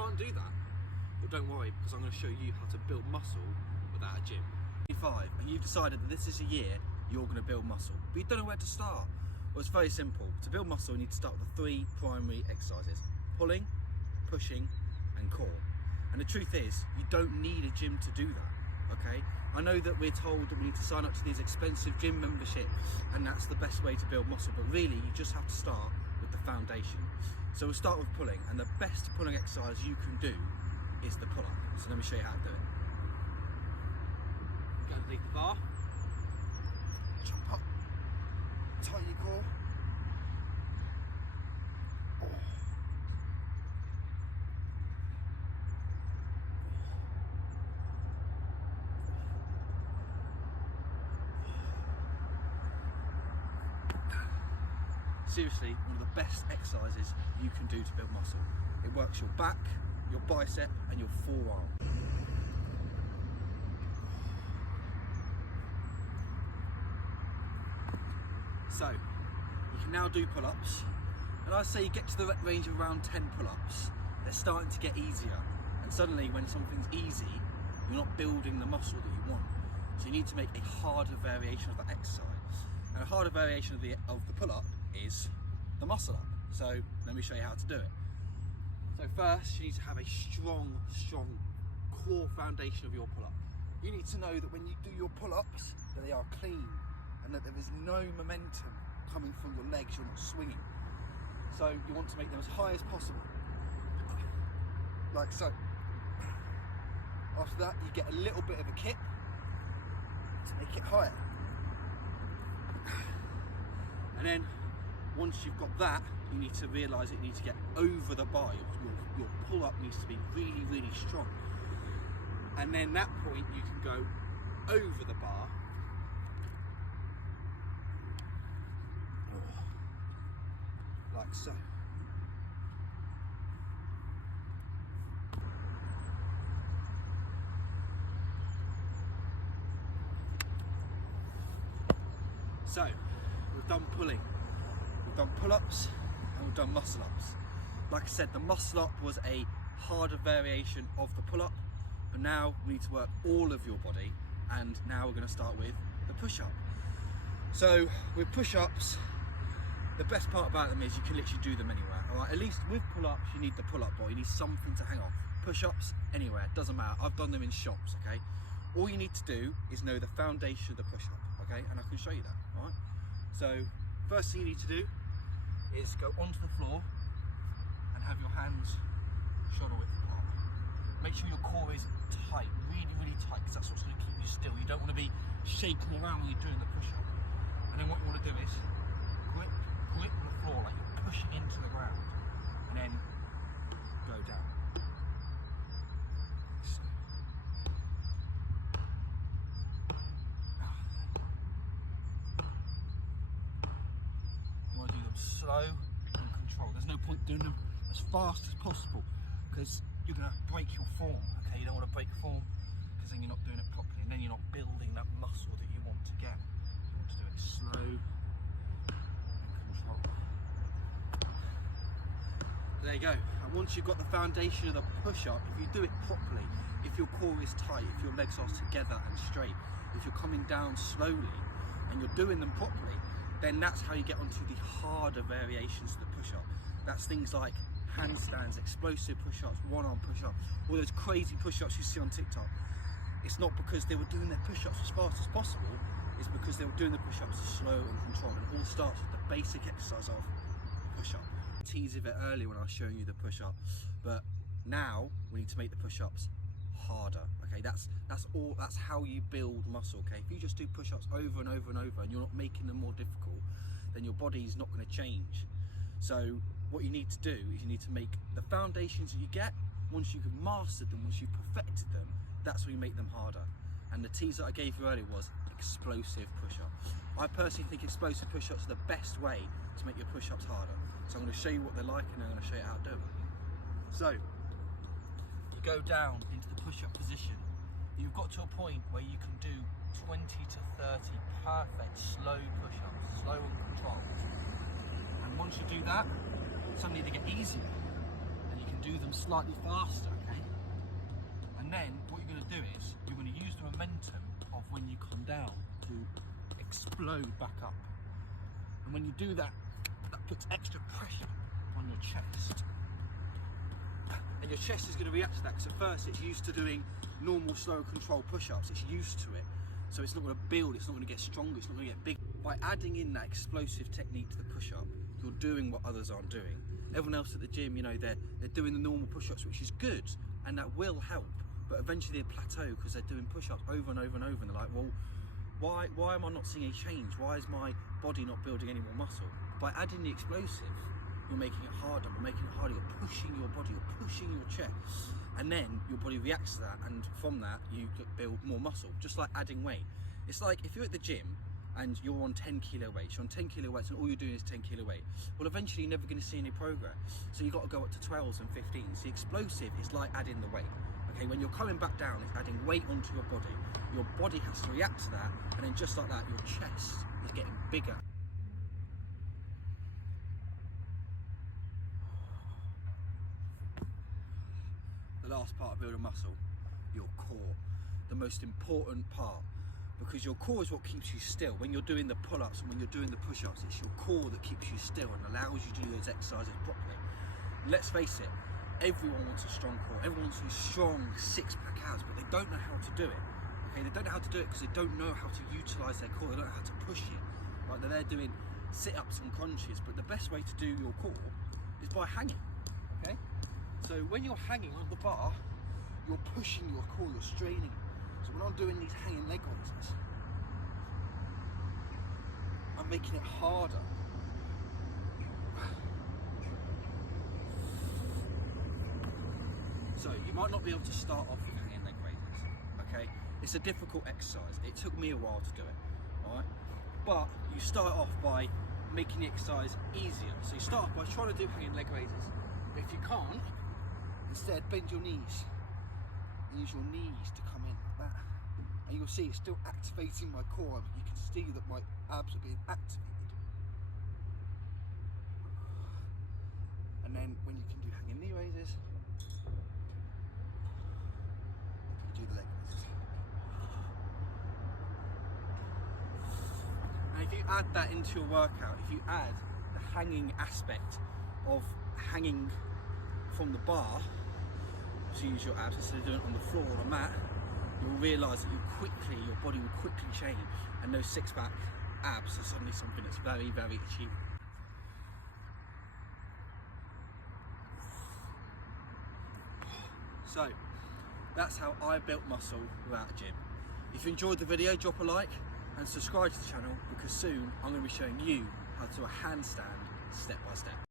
can't do that, well, don't worry, because I'm going to show you how to build muscle without a gym. 25, and you've decided that this is a year you're going to build muscle, but you don't know where to start. Well, it's very simple. To build muscle, you need to start with the 3 primary exercises: pulling, pushing, and core. And the truth is, you don't need a gym to do that, okay? I know that we're told that we need to sign up to these expensive gym memberships, and that's the best way to build muscle, but really, you just have to start with the foundation. So we'll start with pulling, and the best pulling exercise you can do is the pull-up. So let me show you how to do it. Go underneath the bar, jump up, tighten your core. Seriously, one of the best exercises you can do to build muscle. It works your back, your bicep, and your forearm. So, you can now do pull-ups, and I say you get to the range of around 10 pull-ups. They're starting to get easier, and suddenly when something's easy, you're not building the muscle that you want. So you need to make a harder variation of that exercise. And a harder variation of the pull-up is the muscle up. So let me show you how to do it. So first, you need to have a strong core foundation of your pull-up. You need to know that when you do your pull-ups, that they are clean and that there is no momentum coming from your legs, you're not swinging. So you want to make them as high as possible, like so. After that, you get a little bit of a kick to make it higher. And then once you've got that, you need to realise that you need to get over the bar. Your pull-up needs to be really strong. And then at that point, you can go over the bar. Like so. So, we've done pulling, we've done pull-ups, and we've done muscle-ups. Like I said, the muscle-up was a harder variation of the pull-up, but now we need to work all of your body, and now we're going to start with the push-up. So, with push-ups, the best part about them is you can literally do them anywhere, all right? At least with pull-ups, you need the pull-up bar, you need something to hang off. Push-ups, anywhere, doesn't matter. I've done them in shops, okay? All you need to do is know the foundation of the push-up, okay? And I can show you that, all right? So, first thing you need to do is go onto the floor and have your hands shoulder width apart. Make sure your core is tight, really tight, because that's what's going to keep you still. You don't want to be shaking around when you're doing the push-up. And then what you want to do is grip the floor like you're pushing into the ground, and then go down. So. You want to do them slow and controlled. There's no point doing them as fast as possible because you're going to break your form. Okay, you don't want to break form because then you're not doing it properly, and then you're not building that muscle that you want to get. You want to do it slow. Control. There you go. And once you've got the foundation of the push-up, if you do it properly, if your core is tight, if your legs are together and straight, if you're coming down slowly and you're doing them properly, then that's how you get onto the harder variations of the push-up. That's things like handstands, explosive push-ups, one-arm push-ups, all those crazy push-ups you see on TikTok. It's not because they were doing their push-ups as fast as possible, it's because they were doing the push-ups slow and controlled. And it all starts with the basic exercise of the push-up. I teased a bit earlier when I was showing you the push-up, but now we need to make the push-ups harder. Okay, that's how you build muscle. Okay, if you just do push-ups over and over and over and you're not making them more difficult, then your body's not going to change. So what you need to do is you need to make the foundations that you get. Once you've mastered them, once you've perfected them, that's when you make them harder. And the tease that I gave you earlier was explosive push-ups. I personally think explosive push-ups are the best way to make your push-ups harder. So I'm going to show you what they're like and I'm going to show you how to do them. So, you go down into the push-up position. You've got to a point where you can do 20 to 30 perfect slow push-ups, slow and controlled. And once you do that, suddenly they get easier. And you can do them slightly faster, okay? And then what you're going to do is you're going to use the momentum of when you come down to explode back up. And when you do that, that puts extra pressure on your chest. And your chest is going to react to that, because at first it's used to doing normal slow control push-ups, it's used to it. So it's not going to build, it's not going to get stronger, it's not going to get big. By adding in that explosive technique to the push-up, you're doing what others aren't doing. Everyone else at the gym, you know, they're doing the normal push-ups, which is good, and that will help, but eventually they plateau because they're doing push-ups over and over and over, and they're like, well, why am I not seeing a change? Why is my body not building any more muscle? By adding the explosive, you're making it harder, you're pushing your body, you're pushing your chest, and then your body reacts to that, and from that you build more muscle, just like adding weight. It's like if you're at the gym and you're on 10 kilo weights, and all you're doing is 10 kilo weight, well eventually you're never going to see any progress, so you've got to go up to 12s and 15s. The explosive is like adding the weight, okay? When you're coming back down, it's adding weight onto your body has to react to that, and then just like that your chest is getting bigger. The last part of building muscle, your core, the most important part, because your core is what keeps you still. When you're doing the pull-ups and when you're doing the push-ups, it's your core that keeps you still and allows you to do those exercises properly. And let's face it, everyone wants a strong core, everyone wants a strong six-pack abs, but they don't know how to do it. Okay, they don't know how to do it because they don't know how to utilize their core, they don't know how to push it. Like they're doing sit-ups and crunches, but the best way to do your core is by hanging, okay? So when you're hanging on the bar, you're pushing your core, you're straining. So when I'm doing these hanging leg raises, I'm making it harder. So you might not be able to start off with hanging leg raises, okay? It's a difficult exercise. It took me a while to do it, all right? But you start off by making the exercise easier. So you start off by trying to do hanging leg raises. If you can't, instead bend your knees. Use your knees to come in like that. And you'll see it's still activating my core. You can see that my abs are being activated. And then when you can do hanging knee raises, you do the leg raises. And if you add that into your workout, if you add the hanging aspect of hanging from the bar to use your abs instead of doing it on the floor or the mat, you'll realise that your body will quickly change, and those six-pack abs are suddenly something that's very, very achievable. So that's how I built muscle without a gym. If you enjoyed the video, drop a like and subscribe to the channel, because soon I'm going to be showing you how to do a handstand step by step.